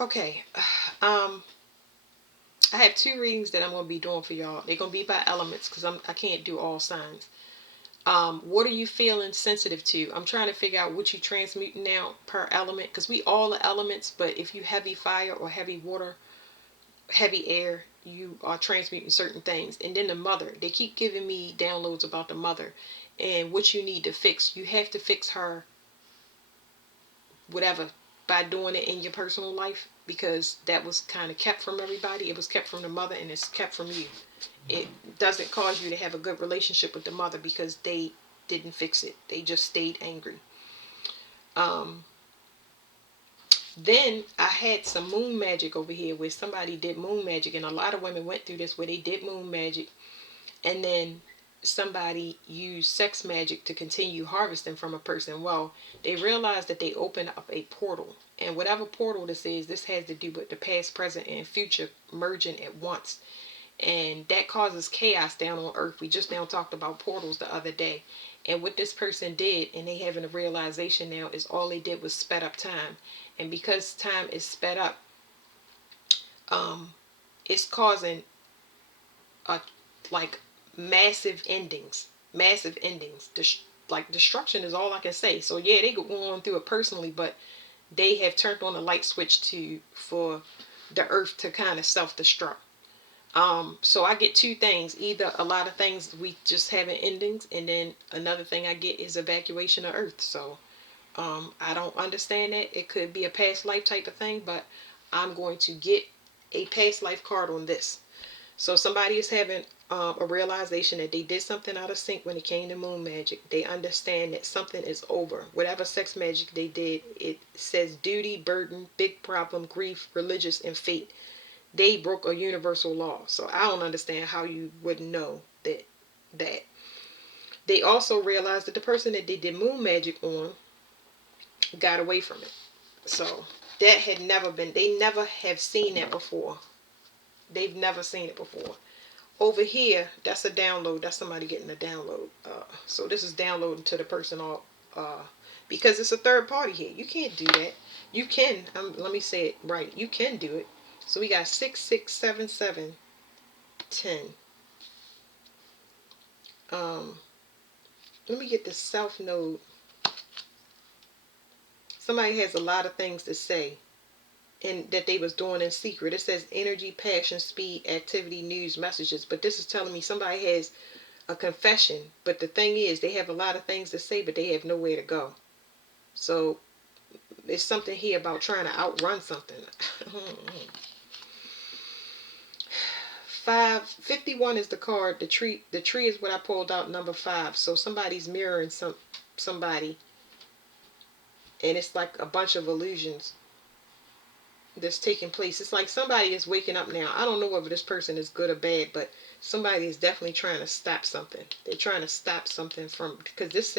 Okay. Um, I have two readings that I'm going to be doing for y'all. They're going to be by elements because I can't do all signs. What are you feeling sensitive to? I'm trying to figure out what you transmuting now per element, because we all are elements, but if you heavy fire or heavy water, heavy air, you are transmuting certain things. And then the mother, they keep giving me downloads about the mother and what you need to fix. You have to fix her, whatever, by doing it in your personal life, because that was kind of kept from everybody. It was kept from the mother and it's kept from you. It doesn't cause you to have a good relationship with the mother because they didn't fix it. They just stayed angry. Um, then I had some moon magic over here where somebody did moon magic, and a lot of women went through this where they did moon magic, and then somebody used sex magic to continue harvesting from a person. Well, they realized that they opened up a portal, and whatever portal this is, this has to do with the past, present, and future merging at once, and that causes chaos down on earth. We just now talked about portals the other day, and what this person did, and they having a realization now, is all they did was sped up time. And because time is sped up, um it's causing a, like, massive endings. Like, destruction is all I can say. So yeah, they go on through it personally, but they have turned on the light switch to for the earth to kind of self-destruct. So I get two things. Either a lot of things we just having endings, and then another thing I get is evacuation of Earth. So I don't understand that. It could be a past life type of thing, but I'm going to get a past life card on this. So somebody is having a realization that they did something out of sync when it came to moon magic. They understand that something is over. Whatever sex magic they did, it says duty, burden, big problem, grief, religious, and fate. They broke a universal law. So I don't understand how you wouldn't know that. They also realized that the person that they did moon magic on got away from it. So that had never been, they never have seen that before. They've never seen it before. Over here, that's a download. That's somebody getting a download. So this is downloading to the person all, because it's a third party here. You can't do that. You can, let me say it right. You can do it. So we got 667710. Um, let me get the South Node. Somebody has a lot of things to say, and that they was doing in secret. It says energy, passion, speed, activity, news, messages. But this is telling me somebody has a confession. But the thing is, they have a lot of things to say, but they have nowhere to go. So there's something here about trying to outrun something. 551 is the card. The tree is what I pulled out, number 5. So somebody's mirroring somebody, and it's like a bunch of illusions that's taking place. It's like somebody is waking up now. I don't know whether this person is good or bad, but somebody is definitely trying to stop something. They're trying to stop something from, because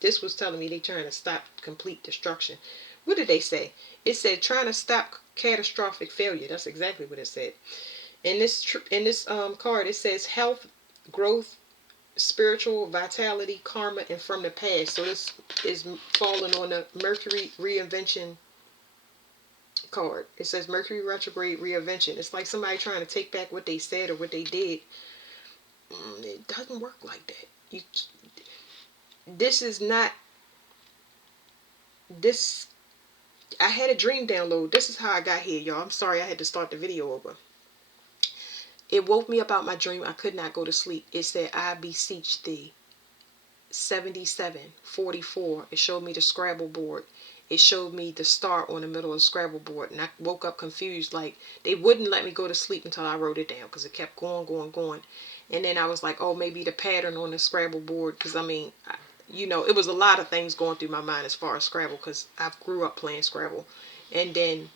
this was telling me they're trying to stop complete destruction. What did they say? It said trying to stop catastrophic failure. That's exactly what it said. In this card, it says health, growth, spiritual vitality, karma, and from the past. So this is falling on the Mercury reinvention card. It says Mercury retrograde reinvention. It's like somebody trying to take back what they said or what they did. It doesn't work like that. This is not this. I had a dream download. This is how I got here, y'all. I'm sorry I had to start the video over. It woke me up out my dream. I could not go to sleep. It said, I beseech thee. 7744. It showed me the Scrabble board. It showed me the star on the middle of the Scrabble board, and I woke up confused. Like, they wouldn't let me go to sleep until I wrote it down, because it kept going. And then I was like, oh, maybe the pattern on the Scrabble board, because I mean, it was a lot of things going through my mind as far as Scrabble, because I grew up playing Scrabble. And then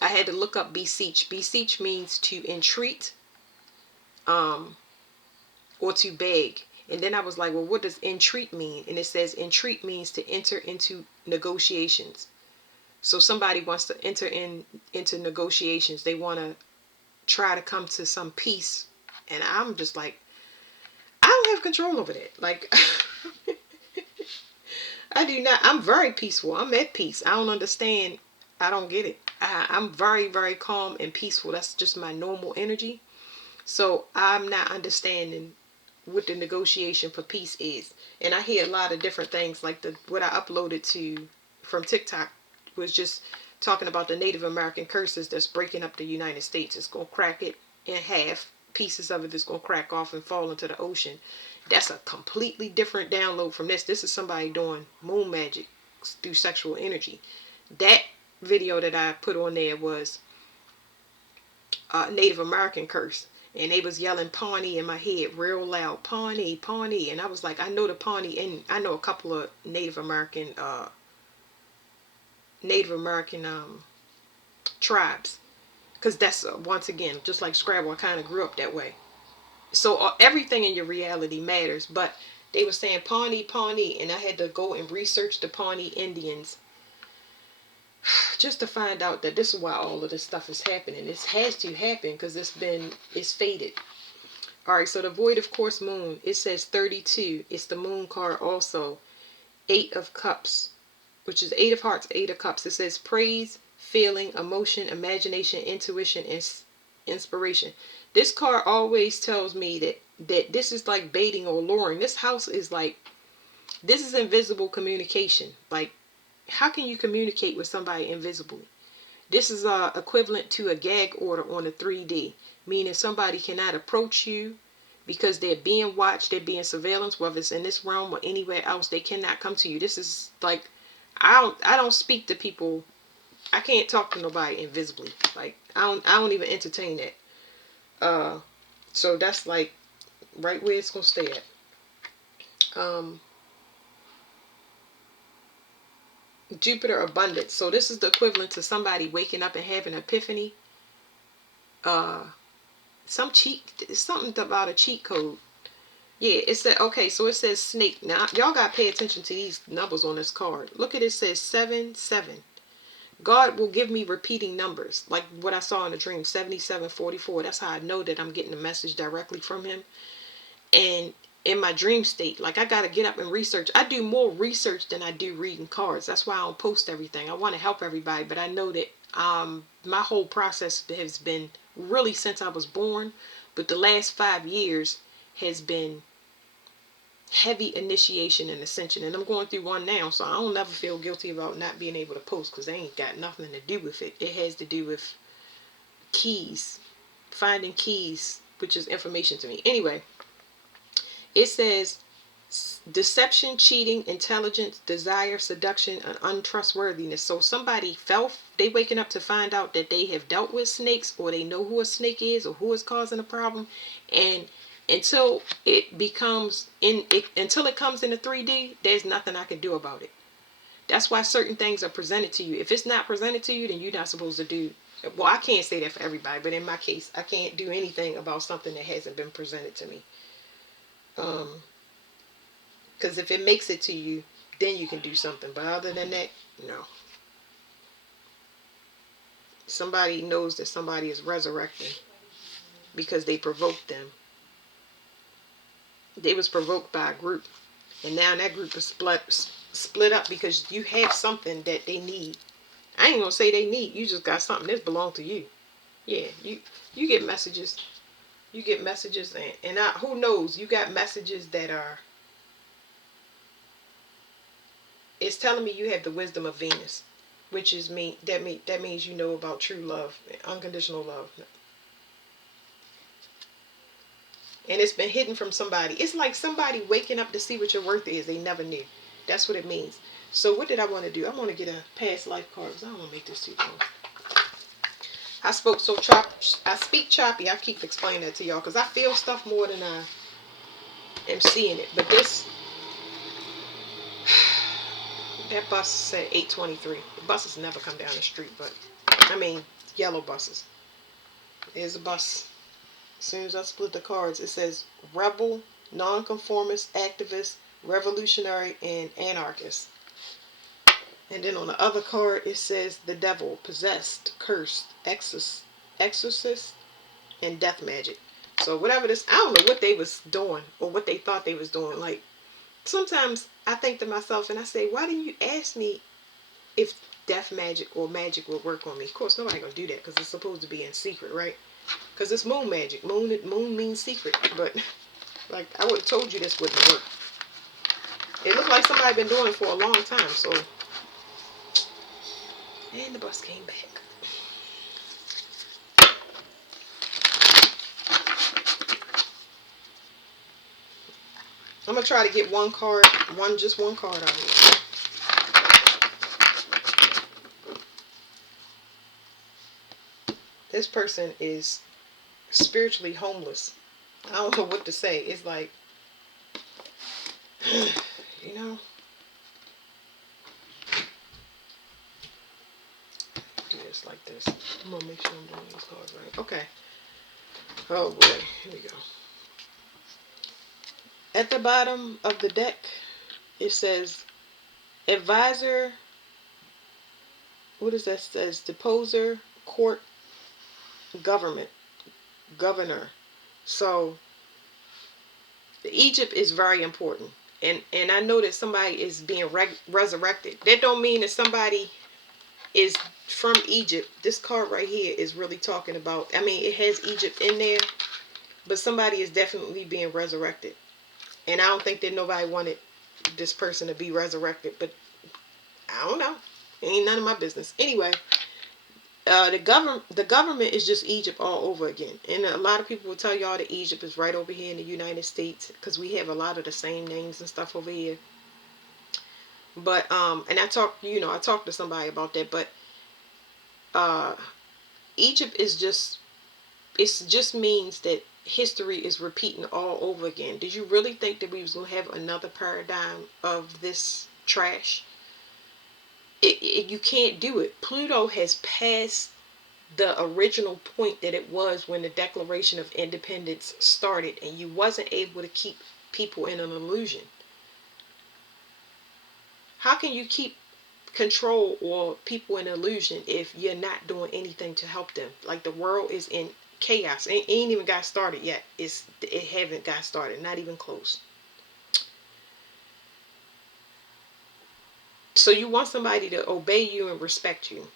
I had to look up beseech. Beseech means to entreat, or to beg. And then I was like, well, what does entreat mean? And it says entreat means to enter into negotiations. So somebody wants to enter into negotiations. They want to try to come to some peace. And I'm just like, I don't have control over that. Like, I do not. I'm very peaceful. I'm at peace. I don't understand I don't get it. I'm very, very calm and peaceful. That's just my normal energy. So I'm not understanding what the negotiation for peace is. And I hear a lot of different things, like what I uploaded to from TikTok was just talking about the Native American curses that's breaking up the United States. It's gonna crack it in half. Pieces of it is gonna crack off and fall into the ocean. That's a completely different download from this. This is somebody doing moon magic through sexual energy. That video that I put on there was Native American curse. And they was yelling Pawnee in my head real loud. Pawnee, Pawnee. And I was like, I know the Pawnee, and I know a couple of Native American tribes. Because that's, once again, just like Scrabble, I kind of grew up that way. So everything in your reality matters. But they were saying Pawnee, Pawnee. And I had to go and research the Pawnee Indians just to find out that this is why all of this stuff is happening. This has to happen because it's fated. All right, so the void of course moon, it says 32. It's the moon card also. 8 of cups, which is 8 of hearts, 8 of cups. It says praise, feeling, emotion, imagination, intuition, and inspiration. This card always tells me that this is like baiting or luring. This house is like, this is invisible communication. Like, how can you communicate with somebody invisibly? This is equivalent to a gag order on a 3D, meaning somebody cannot approach you because they're being watched, they're being surveillance, whether it's in this realm or anywhere else. They cannot come to you. This is like, I don't speak to people. I can't talk to nobody invisibly. Like, I don't even entertain that. So that's like right where it's gonna stay at. Jupiter abundance. So this is the equivalent to somebody waking up and having an epiphany. Something about a cheat code. Yeah, it said, okay, so it says snake. Now, y'all got to pay attention to these numbers on this card. Look at it, says 7, 7. God will give me repeating numbers, like what I saw in the dream, 7744. That's how I know that I'm getting the message directly from him. And in my dream state, like I got to get up and research. I do more research than I do reading cards. That's why I don't post everything. I want to help everybody, but I know that my whole process has been really since I was born, but the last 5 years has been heavy initiation and ascension, and I'm going through one now, so I don't never feel guilty about not being able to post because they ain't got nothing to do with it. It has to do with keys, finding keys, which is information to me. Anyway, it says deception, cheating, intelligence, desire, seduction, and untrustworthiness. So somebody they waking up to find out that they have dealt with snakes, or they know who a snake is, or who is causing a problem, and until it comes in a 3D, there's nothing I can do about it. That's why certain things are presented to you. If it's not presented to you, then you're not supposed to do. Well, I can't say that for everybody, but in my case, I can't do anything about something that hasn't been presented to me. Because if it makes it to you, then you can do something. But other than that, no. Somebody knows that somebody is resurrecting because they provoked them. They was provoked by a group, and now that group is split up because you have something that they need. I ain't gonna say they need. You just got something that belongs to you. Yeah, you get messages. You get messages, and who knows? You got messages that are. It's telling me you have the wisdom of Venus, which is that means you know about true love, unconditional love. And it's been hidden from somebody. It's like somebody waking up to see what your worth is. They never knew. That's what it means. So what did I want to do? I want to get a past life card because I don't want to make this too long. I speak choppy. I keep explaining that to y'all because I feel stuff more than I am seeing it. But that bus said 8:23. The buses never come down the street, but I mean yellow buses. There's a bus. As soon as I split the cards, it says rebel, nonconformist, activist, revolutionary, and anarchist. And then on the other card, it says the devil, possessed, cursed, exorcist, and death magic. So whatever this, I don't know what they was doing or what they thought they was doing. Like, sometimes I think to myself and I say, why didn't you ask me if death magic or magic will work on me. Of course, nobody gonna do that because it's supposed to be in secret, right? Because it's moon magic. Moon means secret. But like I would have told you this wouldn't work. It looked like somebody been doing it for a long time. So, and the bus came back. I'm gonna try to get one card, just one card out here. This person is spiritually homeless. I don't know what to say. It's like, you know, do this like this. I'm gonna make sure I'm doing these cards right. Okay. Oh boy, here we go. At the bottom of the deck, it says advisor. What is that? It says deposer, court, government, governor. So Egypt is very important, and I know that somebody is being resurrected. That don't mean that somebody is from Egypt. This card right here is really talking about, I mean, it has Egypt in there, but somebody is definitely being resurrected. And I don't think that nobody wanted this person to be resurrected, but I don't know. Ain't none of my business. Anyway, the government is just Egypt all over again. And a lot of people will tell y'all that Egypt is right over here in the United States because we have a lot of the same names and stuff over here. But and I talked to somebody about that, but Egypt is just, it just means that history is repeating all over again. Did you really think that we was going to have another paradigm of this trash? You can't do it. Pluto has passed the original point that it was when the Declaration of Independence started, and you wasn't able to keep people in an illusion. How can you keep control or people in illusion if you're not doing anything to help them? Like, the world is in chaos. It ain't even got started yet. It haven't got started, not even close. So you want somebody to obey you and respect you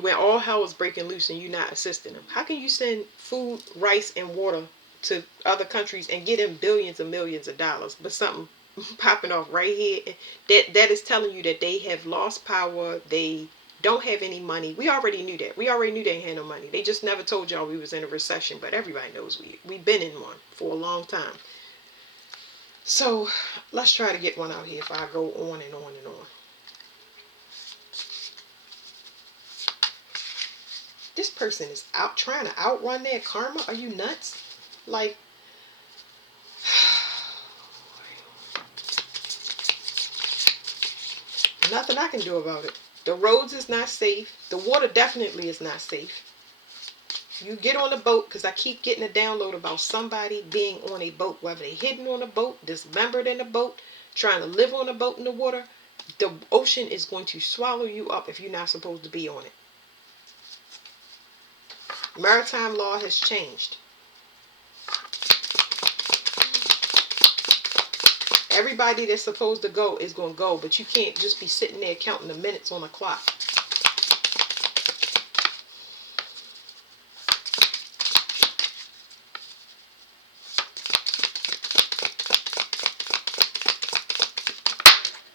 when all hell is breaking loose and you're not assisting them. How can you send food, rice, and water to other countries and get them billions and millions of dollars, but something popping off right here that is telling you that they have lost power, they don't have any money? We already knew that. We already knew they had no money. They just never told y'all we was in a recession, but everybody knows we've been in one for a long time. So let's try to get one out here if I go on and on and on. This person is out trying to outrun their karma. Are you nuts? Like, nothing I can do about it. The roads is not safe. The water definitely is not safe. You get on the boat, because I keep getting a download about somebody being on a boat, whether they're hidden on a boat, dismembered in a boat, trying to live on a boat in the water. The ocean is going to swallow you up if you're not supposed to be on it. Maritime law has changed. Everybody that's supposed to go is going to go, but you can't just be sitting there counting the minutes on the clock.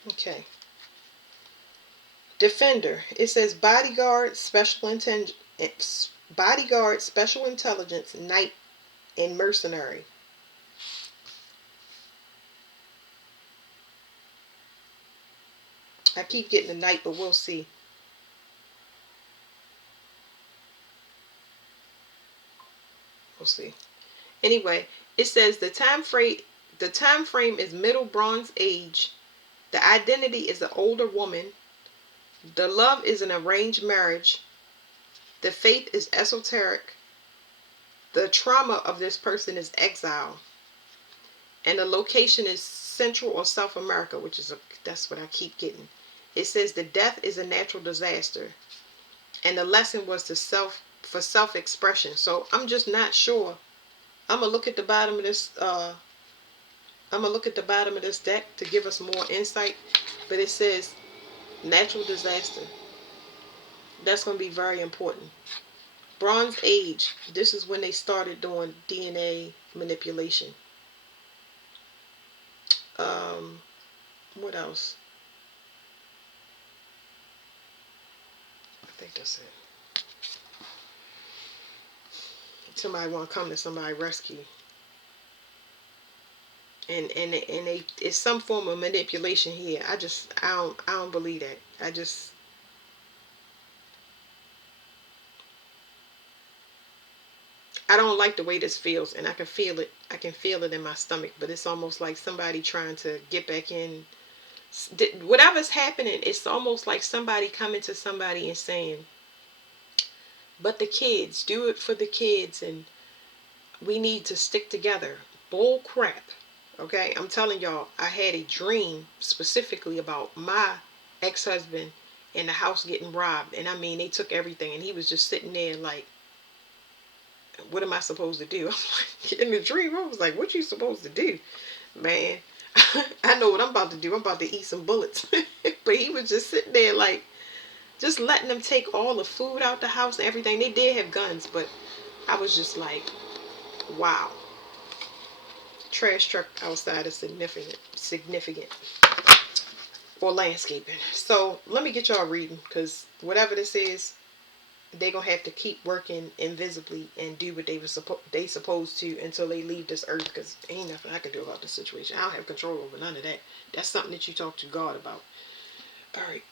Okay. Defender. It says bodyguard, special intelligence, knight, and mercenary. I keep getting the knight, but we'll see. We'll see. Anyway, it says the time frame is Middle Bronze Age. The identity is an older woman. The love is an arranged marriage. The faith is esoteric. The trauma of this person is exile. And the location is Central or South America, which is that's what I keep getting. It says the death is a natural disaster. And the lesson was for self-expression. So I'm just not sure. I'm gonna look at the bottom of this deck to give us more insight. But it says Natural disaster. That's going to be very important. Bronze Age. This is when they started doing DNA manipulation. Um, what else? I think that's it. Somebody want to come to somebody rescue. And it's some form of manipulation here. I don't believe that. I don't like the way this feels, and I can feel it. I can feel it in my stomach, but it's almost like somebody trying to get back in. Whatever's happening, it's almost like somebody coming to somebody and saying, but the kids, do it for the kids, and we need to stick together. Bull crap. Okay, I'm telling y'all, I had a dream specifically about my ex-husband and the house getting robbed. And I mean, they took everything, and he was just sitting there like, what am I supposed to do? I'm like, in the dream, I was like, what you supposed to do? Man, I know what I'm about to do. I'm about to eat some bullets. But he was just sitting there like, just letting them take all the food out the house and everything. They did have guns, but I was just like, wow. Trash truck outside is significant for landscaping. So let me get y'all reading, because whatever this is, they're gonna have to keep working invisibly and do what they supposed to until they leave this earth, because ain't nothing I can do about the situation. I don't have control over none of that. That's something that you talk to God about. All right.